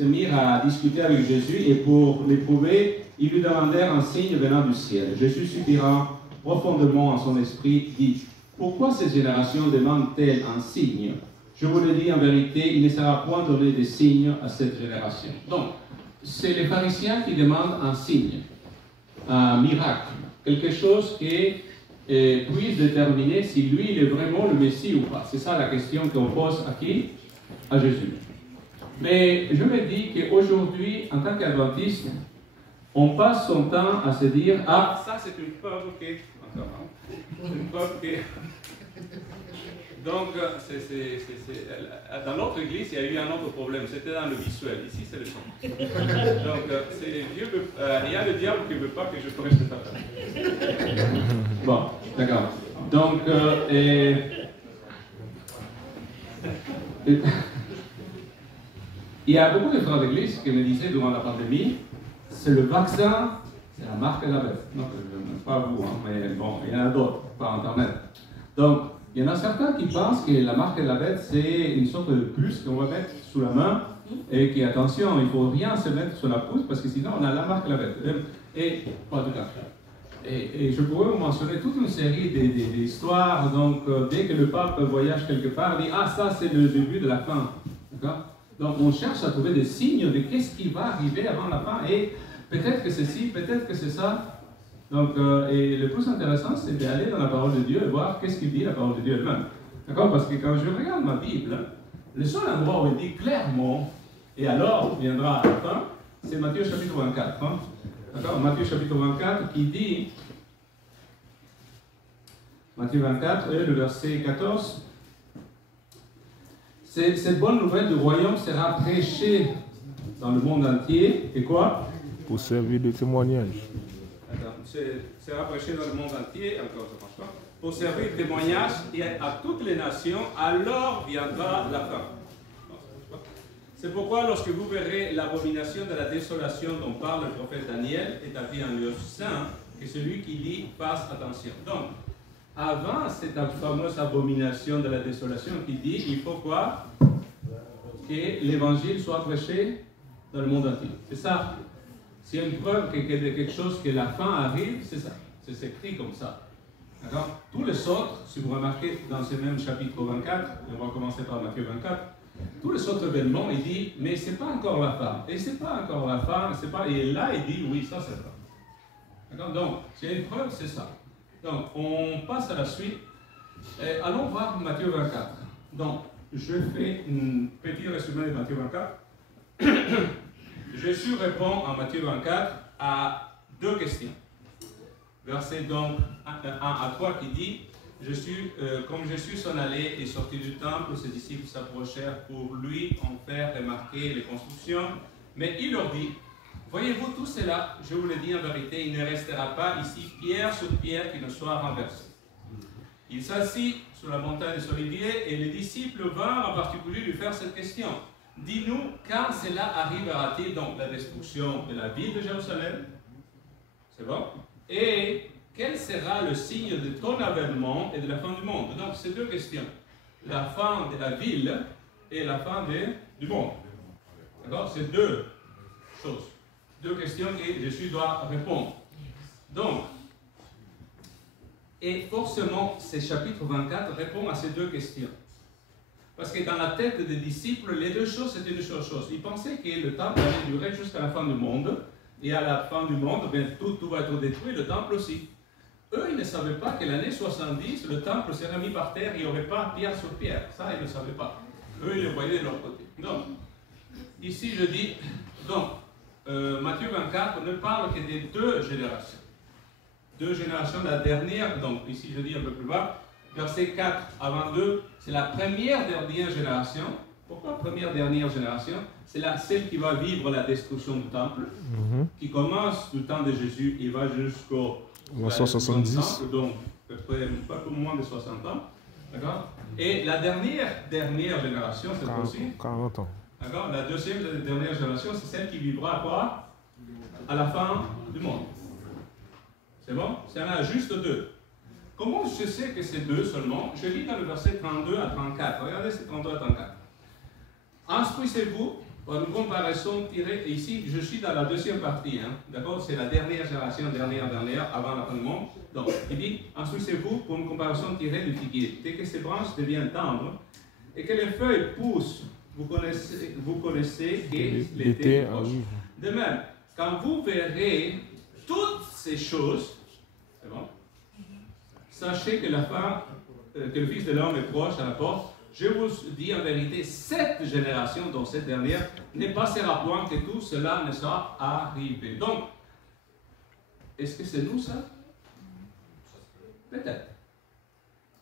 se mirent à discuter avec Jésus et pour l'éprouver, ils lui demandèrent un signe venant du ciel. Jésus soupira profondément en son esprit, dit, « Pourquoi ces générations demandent-elles un signe? Je vous le dis en vérité, il ne sera point donné de signe à cette génération. » Donc, c'est les pharisiens qui demandent un signe, un miracle, quelque chose qui puisse déterminer si lui il est vraiment le Messie ou pas. C'est ça la question qu'on pose à qui? À Jésus. Mais je me dis qu'aujourd'hui, en tant qu'adventiste, on passe son temps à se dire, ah, ça c'est une preuve que... Une preuve que... Donc, dans l'autre église, il y a eu un autre problème. C'était dans le visuel. Ici, c'est le son. Donc, il y a le diable qui ne veut pas que je prêche cette affaire. Bon, d'accord. Donc, il y a beaucoup de frères d'église qui me disaient durant la pandémie, c'est le vaccin, c'est la marque de la bête. Non, pas vous, hein, mais bon, il y en a d'autres par Internet. Donc, il y en a certains qui pensent que la marque de la bête, c'est une sorte de puce qu'on va mettre sous la main et qui, attention, il ne faut rien se mettre sur la pouce parce que sinon on a la marque de la bête. Et, pas tout à fait. Et je pourrais vous mentionner toute une série d'histoires. Donc, dès que le pape voyage quelque part, il dit, ah, ça c'est le début de la fin. Donc, on cherche à trouver des signes de qu'est-ce qui va arriver avant la fin. Et peut-être que c'est ci, peut-être que c'est ça. Donc, et le plus intéressant, c'est d'aller dans la parole de Dieu et voir qu'est-ce qu'il dit la parole de Dieu elle-même. D'accord? Parce que quand je regarde ma Bible, le seul endroit où il dit clairement, et alors viendra à la fin, c'est Matthieu chapitre 24. Hein? D'accord? Matthieu chapitre 24 qui dit, Matthieu 24, et le verset 14, cette bonne nouvelle du royaume sera prêchée dans le monde entier, et quoi? Pour servir de témoignage. Sera prêché dans le monde entier, encore ça marche pas, pour servir de témoignage et à toutes les nations, alors viendra la fin. C'est pourquoi lorsque vous verrez l'abomination de la désolation dont parle le prophète Daniel, établi en lieu saint, que celui qui lit fasse attention. Donc, avant cette fameuse abomination de la désolation qui dit, il faut quoi? Que l'évangile soit prêché dans le monde entier. C'est ça. S'il y a une preuve que quelque chose, que la fin arrive, c'est ça. C'est écrit comme ça. D'accord? Tous les autres, si vous remarquez dans ce même chapitre 24, on va commencer par Matthieu 24, tous les autres événements, il dit, mais c'est pas encore la fin. Et c'est pas encore la fin, c'est pas... Et là, il dit, oui, ça c'est la fin. D'accord? Donc, s'il y a une preuve, c'est ça. Donc, on passe à la suite. Allons voir Matthieu 24. Donc, je fais un petit résumé de Matthieu 24. Jésus répond en Matthieu 24 à deux questions. Verset donc 1 à 3 qui dit, comme Jésus s'en allait et sortit du temple, ses disciples s'approchèrent pour lui en faire remarquer les constructions. Mais il leur dit, voyez-vous tout cela, je vous le dis en vérité, il ne restera pas ici pierre sur pierre qui ne soit renversée. Il s'assit sur la montagne des Oliviers et les disciples vinrent en particulier lui faire cette question. Dis-nous, quand cela arrivera-t-il, donc la destruction de la ville de Jérusalem? C'est bon? Et quel sera le signe de ton avènement et de la fin du monde? Donc, c'est deux questions. La fin de la ville et la fin du monde. D'accord? C'est deux choses. Deux questions que Jésus doit répondre. Donc, et forcément, ce chapitre 24 répond à ces deux questions. Parce que dans la tête des disciples, les deux choses, c'était une seule chose. Ils pensaient que le temple allait durer jusqu'à la fin du monde. Et à la fin du monde, bien, tout va être détruit, le temple aussi. Eux, ils ne savaient pas que l'année 70, le temple serait mis par terre, il n'y aurait pas pierre sur pierre. Ça, ils ne savaient pas. Eux, ils le voyaient de leur côté. Donc, ici, je dis, donc, Matthieu 24 ne parle que des deux générations. Deux générations, la dernière, donc ici, je dis un peu plus bas, verset 4 à 22, c'est la première dernière génération. Pourquoi première dernière génération? C'est celle qui va vivre la destruction du temple, qui commence du temps de Jésus et va jusqu'au 1970. Donc à peu près pas moins de 60 ans. D'accord? Et la dernière génération, c'est aussi 40 ans. D'accord? La deuxième dernière génération, c'est celle qui vivra à quoi? À la fin du monde. C'est bon? C'est là juste deux. Comment je sais que c'est deux seulement? Je lis dans le verset 32 à 34. Regardez ces 32 à 34. Instruisez-vous Pour une comparaison tirée, ici, je suis dans la deuxième partie, hein, d'accord? C'est la dernière génération, dernière, avant la fin du monde. Donc, il dit, instruisez-vous pour une comparaison tirée du figuier. Dès que ces branches deviennent tendres et que les feuilles poussent, vous connaissez que l'été arrive. De même, quand vous verrez toutes ces choses, c'est bon? Sachez que que le Fils de l'homme est proche à la porte. Je vous dis en vérité, cette génération, donc cette dernière, ne passera point que tout cela ne sera arrivé. Donc, est-ce que c'est nous ça? Peut-être.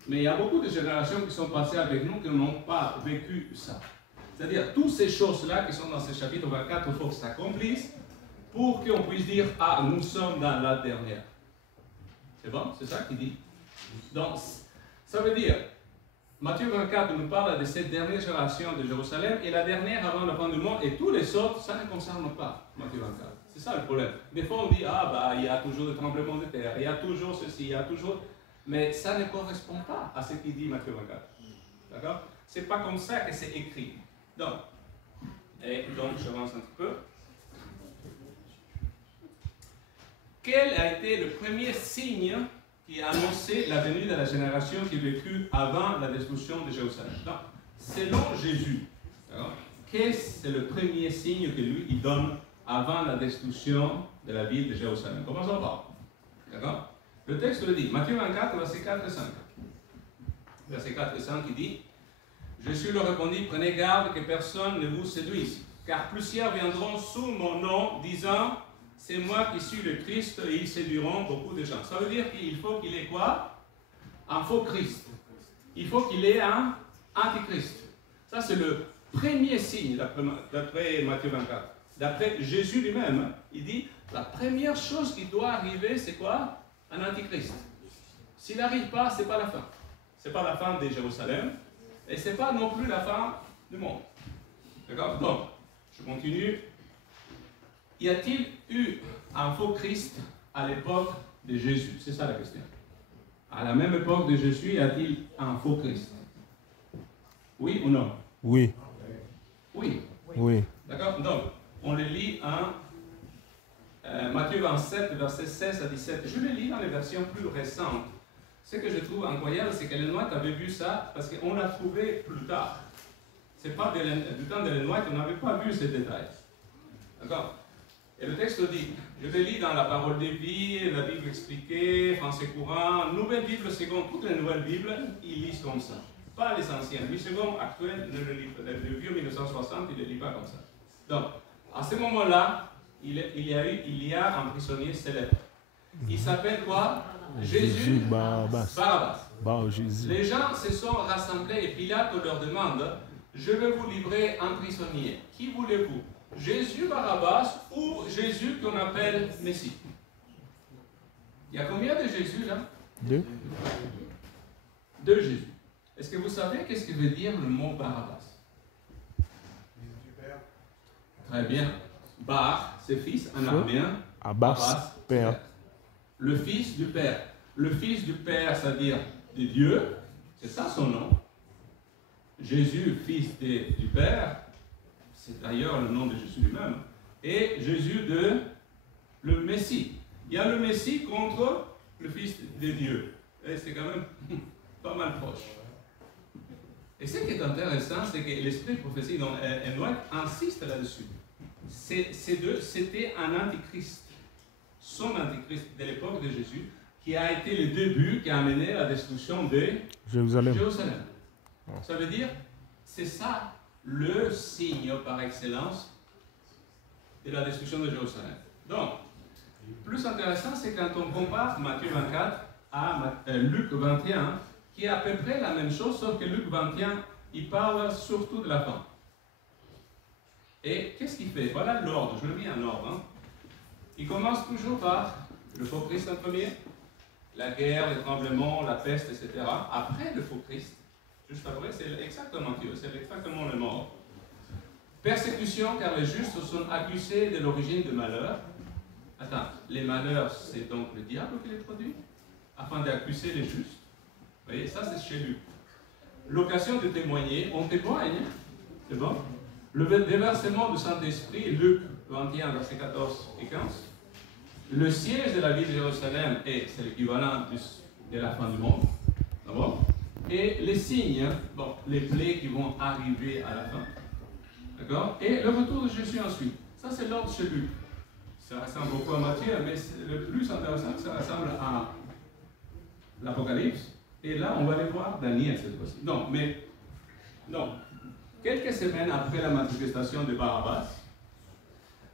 Mais il y a beaucoup de générations qui sont passées avec nous qui n'ont pas vécu ça. C'est-à-dire, toutes ces choses-là qui sont dans ce chapitre 24, il faut que ça s'accomplisse pour qu'on puisse dire, ah, nous sommes dans la dernière. C'est bon? C'est ça qu'il dit. Donc, ça veut dire, Matthieu 24 nous parle de cette dernière génération de Jérusalem et la dernière avant la fin du monde, et tous les autres, ça ne concerne pas Matthieu 24. C'est ça le problème. Des fois, on dit, ah, bah, il y a toujours des tremblements de terre, il y a toujours ceci, il y a toujours. Mais ça ne correspond pas à ce qu'il dit Matthieu 24. D'accord? C'est pas comme ça que c'est écrit. Donc, j'avance un petit peu. Quel a été le premier signe qui a annoncé la venue de la génération qui vécut avant la destruction de Jérusalem? Donc, selon Jésus, qu'est-ce que c'est le premier signe que lui il donne avant la destruction de la ville de Jérusalem? Commençons par. D'accord? Le texte le dit, Matthieu 24, verset 4 et 5. Verset 4 et 5, il dit, Jésus leur répondit, prenez garde que personne ne vous séduise, car plusieurs viendront sous mon nom, disant, c'est moi qui suis le Christ, et ils séduiront beaucoup de gens. Ça veut dire qu'il faut qu'il ait quoi? Un faux Christ. Il faut qu'il ait un antichrist. Ça, c'est le premier signe, d'après Matthieu 24. D'après Jésus lui-même, il dit, la première chose qui doit arriver, c'est quoi? Un antichrist. S'il n'arrive pas, ce n'est pas la fin. Ce n'est pas la fin de Jérusalem, et ce n'est pas non plus la fin du monde. D'accord? Donc, je continue. Y a-t-il eu un faux Christ à l'époque de Jésus? C'est ça la question. À la même époque de Jésus, y a-t-il un faux Christ? Oui ou non? Oui. Oui. Oui. D'accord? Donc, on le lit en Matthieu 27, versets 16 à 17. Je le lis dans les versions plus récentes. Ce que je trouve incroyable, c'est qu'Ellen White avait vu ça parce qu'on l'a trouvé plus tard. Ce n'est pas du temps d'Ellen White, on n'avait pas vu ces détails. D'accord? Et le texte dit, je le lis dans la Parole de vie, la Bible expliquée, français courant, Nouvelle Bible seconde, toutes les nouvelles Bibles, ils lisent comme ça. Pas les anciennes. Lui second, actuel, le vieux 1960, il ne le lit pas comme ça. Donc, à ce moment-là, il y a un prisonnier célèbre. Il s'appelle quoi? Jésus Barabbas. Les gens se sont rassemblés et Pilate leur demande, je vais vous livrer un prisonnier. Qui voulez-vous? Jésus Barabbas ou Jésus qu'on appelle Messie? Il y a combien de Jésus là? Deux. Deux Jésus. Est-ce que vous savez qu'est-ce que veut dire le mot Barabbas? Très bien. Bar, c'est fils en araméen. Abbas, père. Le fils du Père. Le fils du Père, c'est-à-dire de Dieu, c'est ça son nom. Jésus, fils du Père, c'est d'ailleurs le nom de Jésus lui-même. Et Jésus le Messie. Il y a le Messie contre le fils de Dieu. Et c'est quand même pas mal proche. Et ce qui est intéressant, c'est que l'esprit prophétique, dont Ellen insiste là-dessus. C'était un antichrist. Son antichrist de l'époque de Jésus, qui a été le début qui a amené à la destruction de Jérusalem. Ça veut dire, c'est ça le signe par excellence de la destruction de Jérusalem. Donc, plus intéressant, c'est quand on compare Matthieu 24 à Luc 21, qui est à peu près la même chose, sauf que Luc 21, il parle surtout de la fin. Et qu'est-ce qu'il fait? Voilà l'ordre, je le mets en ordre. Hein. Il commence toujours par le faux Christ en premier, la guerre, les tremblements, la peste, etc. Après le faux Christ, juste après, c'est exactement Dieu, c'est exactement le mort. Persécution, car les justes sont accusés de l'origine de malheur. Attends, les malheurs, c'est donc le diable qui les produit, afin d'accuser les justes. Vous voyez, ça c'est chez lui. L'occasion de témoigner, on témoigne, c'est bon. Le déversement du Saint-Esprit, Luc 21, versets 14 et 15. Le siège de la ville de Jérusalem, c'est l'équivalent de la fin du monde. D'abord. Et les signes, bon, les plaies qui vont arriver à la fin. D'accord? Et le retour de Jésus ensuite. Ça, c'est l'ordre chez Luc. Ça ressemble beaucoup à Matthieu, mais le plus intéressant, ça ressemble à l'Apocalypse. Et là, on va aller voir Daniel cette fois-ci. Non. Quelques semaines après la manifestation de Barabbas,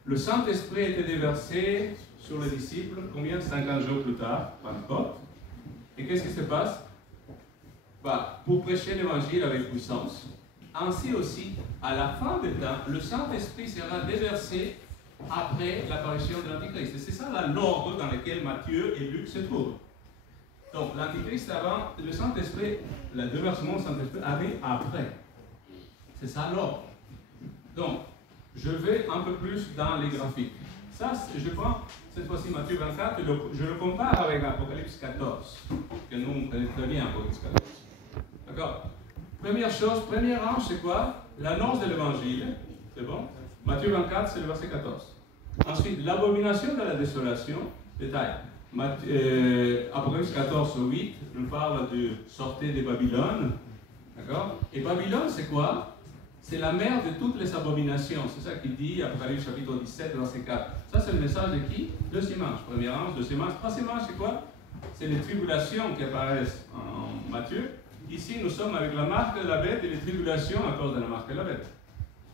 le Saint-Esprit était déversé sur les disciples, combien? 50 jours plus tard, Pentecôte. Et qu'est-ce qui se passe? Pour prêcher l'évangile avec puissance. Ainsi aussi, à la fin des temps, le Saint-Esprit sera déversé après l'apparition de l'Antichrist. Et c'est ça l'ordre dans lequel Matthieu et Luc se trouvent. Donc, l'Antichrist avant, le Saint-Esprit, le déversement du Saint-Esprit arrive après. C'est ça l'ordre. Donc, je vais un peu plus dans les graphiques. Ça, je prends cette fois-ci Matthieu 24, je le compare avec l'Apocalypse 14, que nous on connaît très bien, Apocalypse 14. D'accord? Premier ange, c'est quoi? L'annonce de l'évangile. C'est bon? Matthieu 24, c'est le verset 14. Ensuite, l'abomination de la désolation. Détail. Apocalypse 14, 8, nous parle de sortie de Babylone. D'accord? Et Babylone, c'est quoi? C'est la mère de toutes les abominations. C'est ça qu'il dit, Apocalypse chapitre 17, verset 4. Ça, c'est le message de qui? Deuxième ange. Premier ange, deuxième ange. Troisième ange, c'est quoi? C'est les tribulations qui apparaissent en Matthieu. Ici, nous sommes avec la marque de la bête et les tribulations à cause de la marque de la bête.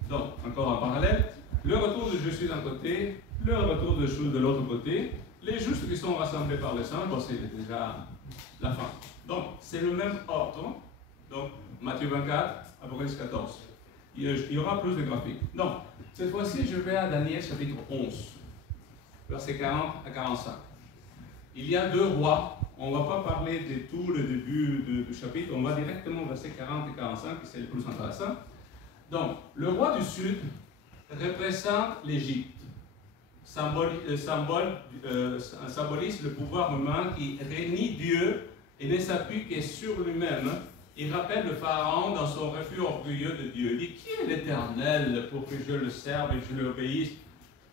Donc, encore en parallèle, le retour de Jésus d'un côté, le retour de Jésus de l'autre côté, les justes qui sont rassemblés par les saints, bon, c'est déjà la fin. Donc, c'est le même ordre. Donc, Matthieu 24, Apocalypse 14. Il y aura plus de graphiques. Donc, cette fois-ci, je vais à Daniel chapitre 11, versets 40 à 45. Il y a deux rois. On ne va pas parler de tout le début du chapitre, on va directement au verset 40 et 45, qui c'est le plus intéressant. Donc, le roi du Sud représente l'Égypte. Symbolise le pouvoir humain qui réunit Dieu et ne s'appuie que sur lui-même. Il rappelle le Pharaon dans son refus orgueilleux de Dieu. Il dit, qui est l'Éternel pour que je le serve et je lui obéisse?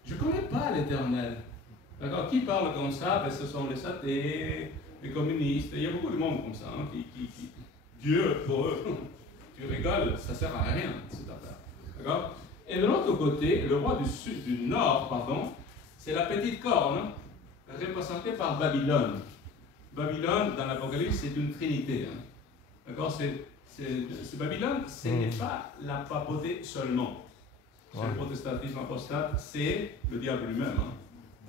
Je ne connais pas l'Éternel. D'accord? Qui parle comme ça? Ben, ce sont les athées, les communistes. Il y a beaucoup de monde comme ça. Hein, Dieu, pour eux, tu rigoles, ça ne sert à rien, cette affaire. D'accord? Et de l'autre côté, le roi du Nord, pardon, c'est la petite corne, représentée par Babylone. Babylone, dans l'Apocalypse, c'est une trinité. Hein. D'accord? C'est Babylone, ce n'est pas la papauté seulement. C'est le protestantisme apostate, c'est le diable lui-même. Hein.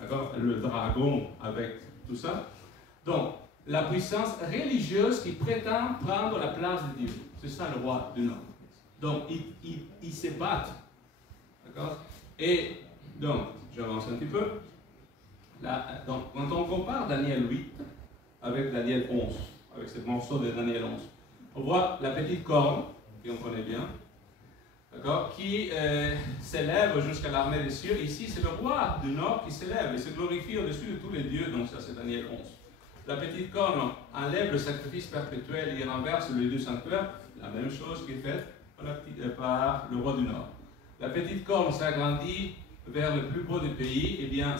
D'accord? Le dragon avec tout ça. Donc, la puissance religieuse qui prétend prendre la place de Dieu. C'est ça le roi du Nord. Donc, ils se battent. D'accord? Et donc, j'avance un petit peu. Là, donc, quand on compare Daniel 8 avec Daniel 11, avec ce morceau de Daniel 11, on voit la petite corne, qu'on connaît bien, d'accord, qui s'élève jusqu'à l'armée des cieux. Ici, c'est le roi du Nord qui s'élève et se glorifie au-dessus de tous les dieux. Donc, ça, c'est Daniel 11. La petite corne enlève le sacrifice perpétuel et renverse le lieu sanctuaire. La même chose qui est faite par le roi du Nord. La petite corne s'agrandit vers le plus beau des pays. Eh bien,